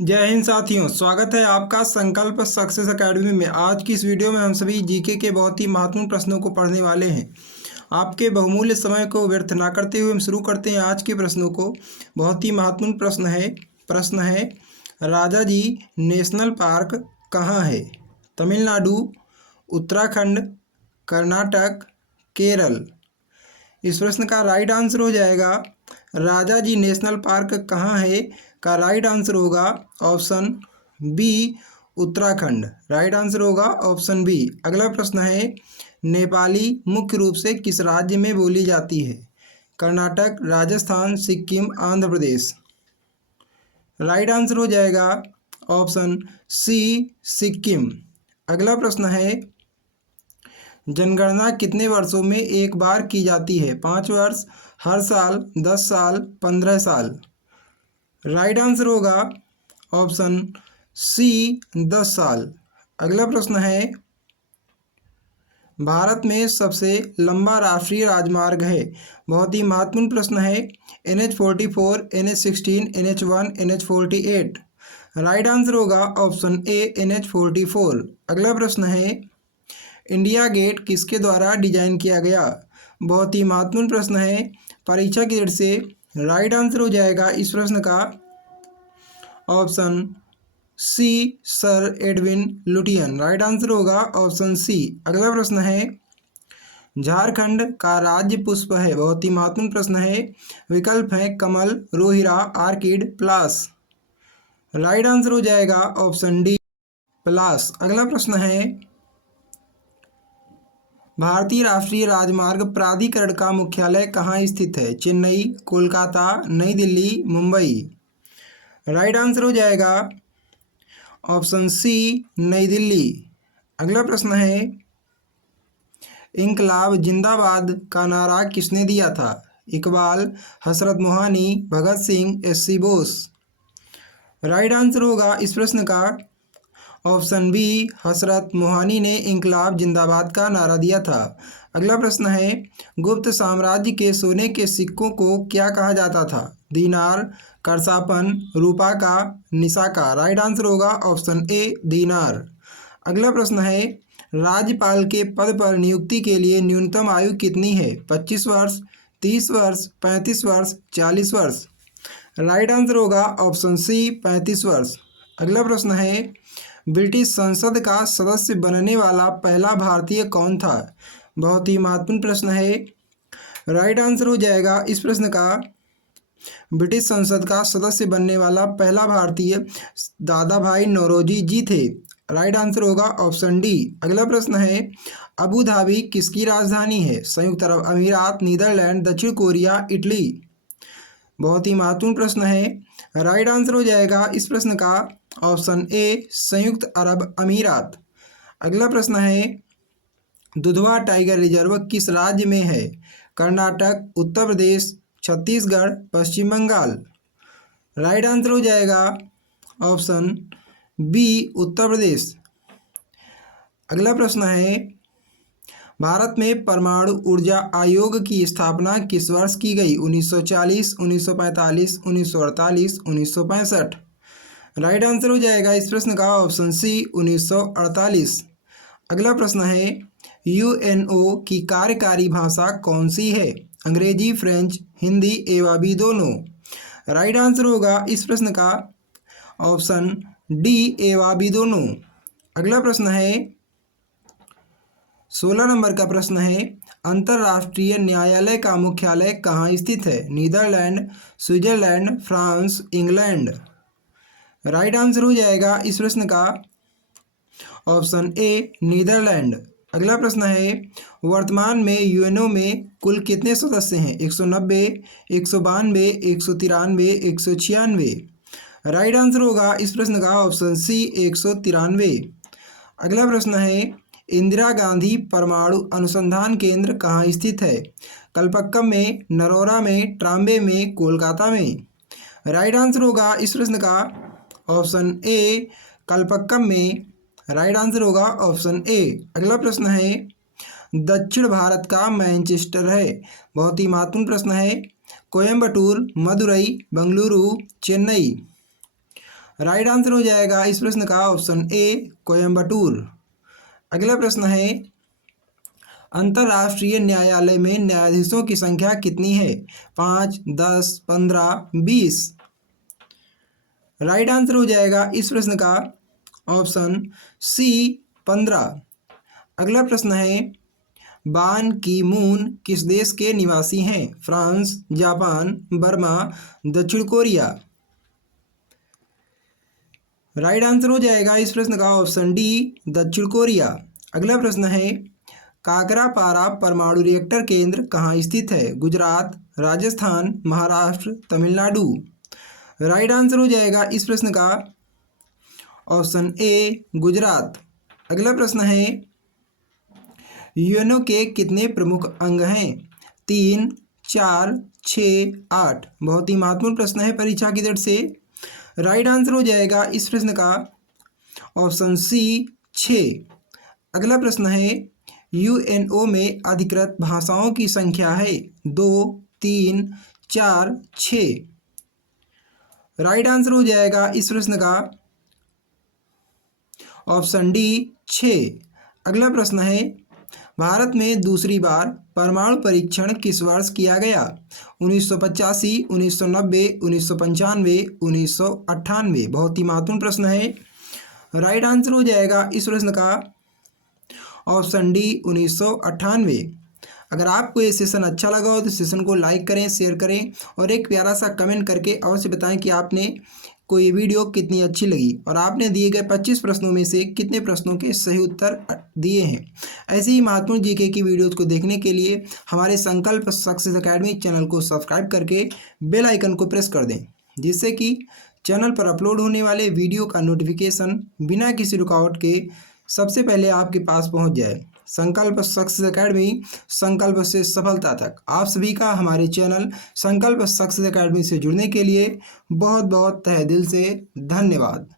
जय हिंद साथियों, स्वागत है आपका संकल्प सक्सेस एकेडमी में। आज की इस वीडियो में हम सभी जीके के बहुत ही महत्वपूर्ण प्रश्नों को पढ़ने वाले हैं। आपके बहुमूल्य समय को व्यर्थ ना करते हुए हम शुरू करते हैं आज के प्रश्नों को। बहुत ही महत्वपूर्ण प्रश्न है राजा जी नेशनल पार्क कहाँ है? तमिलनाडु, उत्तराखंड, कर्नाटक, केरल। इस प्रश्न का राइट आंसर हो जाएगा राजा जी नेशनल पार्क कहाँ है का राइट आंसर होगा option B, Uttarakhand. Right answer होगा ऑप्शन बी। अगला प्रश्न है नेपाली मुख्य रूप से किस राज्य में बोली जाती है? कर्नाटक, राजस्थान, सिक्किम, आंध्र प्रदेश। राइट आंसर हो जाएगा ऑप्शन सी, सिक्किम। अगला प्रश्न है जनगणना कितने वर्षों में एक बार की जाती है? 5 वर्ष, हर साल, 10 साल, 15 साल। राइट आंसर होगा ऑप्शन सी, 10 साल। अगला प्रश्न है भारत में सबसे लंबा राष्ट्रीय राजमार्ग है? बहुत ही महत्वपूर्ण प्रश्न है। NH44, NH16, NH1, NH48। Right answer होगा ऑप्शन ए, NH44। अगला प्रश्न है इंडिया गेट किसके द्वारा डिजाइन किया गया? बहुत ही महत्वपूर्ण प्रश्न है परीक्षा की दृष्टि से। राइट आंसर हो जाएगा इस प्रश्न का option C, sir Edwin Lutyens. Right answer होगा ऑप्शन सी। अगला प्रश्न है झारखंड का राज्य पुष्प है? बहुत ही महत्वपूर्ण प्रश्न है। विकल्प है कमल, रोहिरा, आर्किड, पलास। राइट आंसर हो जाएगा ऑप्शन डी, पलास। अगला प्रश्न है भारतीय राष्ट्रीय राजमार्ग प्राधिकरण का मुख्यालय कहाँ स्थित है? चेन्नई, कोलकाता, नई दिल्ली, मुंबई। राइट आंसर हो जाएगा ऑप्शन सी, नई दिल्ली। अगला प्रश्न है इंकलाब जिंदाबाद का नारा किसने दिया था? Iqbal, Hasrat Mohani, Bhagat Singh, SC Bose. Right answer होगा इस प्रश्न का ऑप्शन बी, हसरत मोहानी ने इंकलाब जिंदाबाद का नारा दिया था। अगला प्रश्न है गुप्त साम्राज्य के सोने के सिक्कों को क्या कहा जाता था? दीनार, करसापन, रूपा का, निशा का। राइट आंसर होगा ऑप्शन ए, दीनार। अगला प्रश्न है राज्यपाल के पद पर नियुक्ति के लिए न्यूनतम आयु कितनी है? 25 वर्ष, 30 वर्ष, 35 वर्ष, 40 वर्ष। राइट आंसर होगा ऑप्शन सी, 35 वर्ष। अगला प्रश्न है ब्रिटिश संसद का सदस्य बनने वाला पहला भारतीय कौन था? बहुत ही महत्वपूर्ण प्रश्न है। राइट आंसर हो जाएगा इस प्रश्न का ब्रिटिश संसद का सदस्य बनने वाला पहला भारतीय दादा भाई नौरोजी जी थे। राइट आंसर होगा ऑप्शन डी। अगला प्रश्न है अबू धाबी किसकी राजधानी है? संयुक्त अरब अमीरात, नीदरलैंड, दक्षिण कोरिया, इटली। बहुत ही महत्वपूर्ण प्रश्न है। राइट आंसर हो जाएगा इस प्रश्न का ऑप्शन ए, संयुक्त अरब अमीरात। अगला प्रश्न है दुधवा टाइगर रिजर्व किस राज्य में है? कर्नाटक, उत्तर प्रदेश, छत्तीसगढ़, पश्चिम बंगाल। राइट आंसर हो जाएगा ऑप्शन बी, उत्तर प्रदेश। अगला प्रश्न है भारत में परमाणु ऊर्जा आयोग की स्थापना किस वर्ष की गई? 1940, 1945, 1948, 1965। राइट आंसर हो जाएगा इस प्रश्न का ऑप्शन सी, 1948। अगला प्रश्न है UNO की कार्यकारी भाषा कौन सी है? अंग्रेजी, फ्रेंच, हिंदी, एवं दोनों। राइट आंसर होगा इस प्रश्न का ऑप्शन डी, एवं दोनों। अगला प्रश्न है 16 नंबर का प्रश्न है अंतर्राष्ट्रीय न्यायालय का मुख्यालय कहाँ स्थित है? Netherlands, Switzerland, France, England. Right answer हो जाएगा इस प्रश्न का ऑप्शन ए, नीदरलैंड। अगला प्रश्न है वर्तमान में UNO में कुल कितने सदस्य हैं? 190, 192, 193, 196। राइट आंसर होगा इस प्रश्न का ऑप्शन सी, 193। अगला प्रश्न है इंदिरा गांधी परमाणु अनुसंधान केंद्र कहाँ स्थित है? कलपक्कम में, नरोरा में, ट्राम्बे में, कोलकाता में। राइट आंसर होगा इस प्रश्न का ऑप्शन ए, कलपक्कम में। राइट आंसर होगा ऑप्शन ए। अगला प्रश्न है दक्षिण भारत का मैनचेस्टर है? बहुत ही महत्वपूर्ण प्रश्न है। कोयम्बटूर, मदुरई, बेंगलुरु, चेन्नई। राइट आंसर हो जाएगा इस प्रश्न का ऑप्शन ए कोयम्बटूर। अगला प्रश्न है, अंतर्राष्ट्रीय न्यायालय में न्यायाधीशों की संख्या कितनी है? 5, 10, 15, 20। राइट आंसर हो जाएगा इस प्रश्न का ऑप्शन सी 15। अगला प्रश्न है, बान की मून किस देश के निवासी हैं? फ्रांस, जापान, बर्मा, दक्षिण कोरिया। राइट आंसर हो जाएगा इस प्रश्न का ऑप्शन डी दक्षिण कोरिया। अगला प्रश्न है, काकरापारा परमाणु रिएक्टर केंद्र कहाँ स्थित है? गुजरात, राजस्थान, महाराष्ट्र, तमिलनाडु। राइट आंसर हो जाएगा इस प्रश्न का ऑप्शन ए गुजरात। अगला प्रश्न है, यूएनओ के कितने प्रमुख अंग हैं? 3, 4, 6, 8। बहुत ही महत्वपूर्ण प्रश्न है परीक्षा की दृष्टि से। राइट आंसर हो जाएगा इस प्रश्न का ऑप्शन सी 6। अगला प्रश्न है, यूएनओ में अधिकृत भाषाओं की संख्या है? 2, 3, 4, 6। राइट आंसर हो जाएगा इस प्रश्न का ऑप्शन डी 6। अगला प्रश्न है, भारत में दूसरी बार परमाणु परीक्षण किस वर्ष किया गया? 1985, 1990, 1995, 1998। बहुत ही महत्वपूर्ण प्रश्न है। राइट आंसर हो जाएगा इस प्रश्न का ऑप्शन डी 1998। अगर आपको ये सेशन अच्छा लगा हो तो सेशन को लाइक करें, शेयर करें और एक प्यारा सा कमेंट करके अवश्य बताएं कि आपने को ये वीडियो कितनी अच्छी लगी और आपने दिए गए 25 प्रश्नों में से कितने प्रश्नों के सही उत्तर दिए हैं। ऐसे ही महत्वपूर्ण जीके की वीडियोज़ को देखने के लिए हमारे संकल्प सक्सेस एकेडमी चैनल को सब्सक्राइब करके बेल आइकन को प्रेस कर दें, जिससे कि चैनल पर अपलोड होने वाले वीडियो का नोटिफिकेशन बिना किसी रुकावट के सबसे पहले आपके पास पहुंच जाए। संकल्प सक्सेस एकेडमी, संकल्प से सफलता तक। आप सभी का हमारे चैनल संकल्प सक्सेस एकेडमी से जुड़ने के लिए बहुत बहुत तहे दिल से धन्यवाद।